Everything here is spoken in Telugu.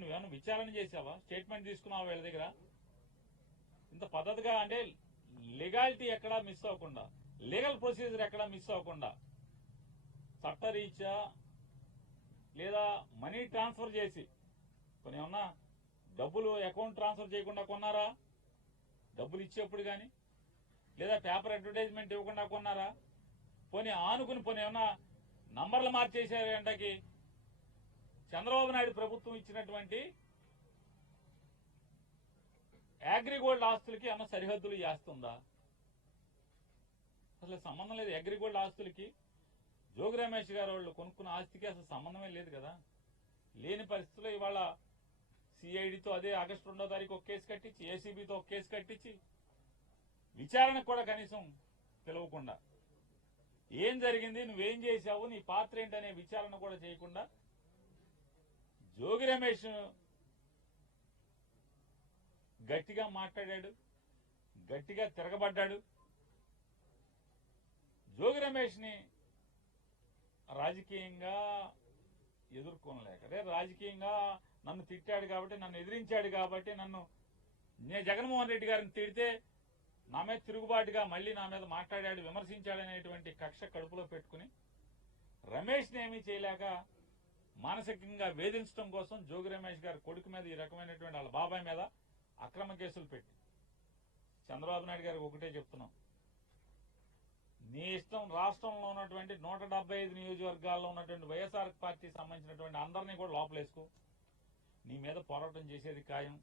నువ్వేమన్నా విచారణ చేసావా? స్టేట్మెంట్ తీసుకున్నావా వీళ్ళ దగ్గర? ఇంత పద్ధతిగా అంటే లీగాలిటీ ఎక్కడా మిస్ అవ్వకుండా, లీగల్ ప్రొసీజర్ ఎక్కడా మిస్ అవ్వకుండా చట్టరీత్యా లేదా మనీ ట్రాన్స్ఫర్ చేసి కొన్ని ఏమన్నా డబ్బులు అకౌంట్ ట్రాన్స్ఫర్ చేయకుండా కొన్నారా? డబ్బులు ఇచ్చేప్పుడు కానీ లేదా పేపర్ అడ్వర్టైజ్మెంట్ ఇవ్వకుండా కొన్నారా? పోనీ ఆనుకుని పోనీ ఏమన్నా నంబర్లు మార్చేసారంటకి చంద్రబాబు నాయుడు ప్రభుత్వం ఇచ్చినటువంటి అగ్రిగోల్డ్ ఆస్తులకి ఏమన్నా సరిహద్దులు చేస్తుందా? అసలు సంబంధం లేదు. అగ్రిగోల్డ్ ఆస్తులకి జోగి రమేష్ గారు వాళ్ళు కొనుక్కున్న ఆస్తికి అసలు సంబంధమే లేదు కదా. లేని పరిస్థితుల్లో ఇవాళ సిఐడితో అదే ఆగస్టు 2వ తారీఖు ఒక కేసు కట్టించి, ఏసీబీతో ఒక కేసు కట్టించి విచారణకు కూడా కనీసం పిలవకుండా ఏం జరిగింది, నువ్వేం చేశావు, నీ పాత్ర ఏంటనే విచారణ కూడా చేయకుండా జోగి రమేష్ గట్టిగా మాట్లాడాడు, గట్టిగా తిరగబడ్డాడు. జోగి రమేష్ ని రాజకీయంగా ఎదుర్కొనలేక, రాజకీయంగా నన్ను తిట్టాడు కాబట్టి, నన్ను ఎదిరించాడు కాబట్టి, నేను జగన్మోహన్ రెడ్డి గారిని తిడితే నా మీద తిరుగుబాటుగా మళ్లీ నా మీద మాట్లాడాడు, విమర్శించాడనేటువంటి కక్ష కడుపులో పెట్టుకుని రమేష్ ని ఏమీ చేయలేక మానసికంగా వేధించడం కోసం జోగి రమేష్ గారి కొడుకు మీద ఈ రకమైనటువంటి వాళ్ళ బాబాయ్ మీద అక్రమ కేసులు పెట్టి చంద్రబాబు నాయుడు గారికి ఒకటే చెప్తున్నాం, నీ ఇష్టం రాష్ట్రంలో ఉన్నటువంటి 175 నియోజకవర్గాల్లో ఉన్నటువంటి వైఎస్ఆర్ పార్టీకి సంబంధించినటువంటి అందరినీ కూడా లోపలేసుకో, నీ మీద పోరాటం చేసేది ఖాయం.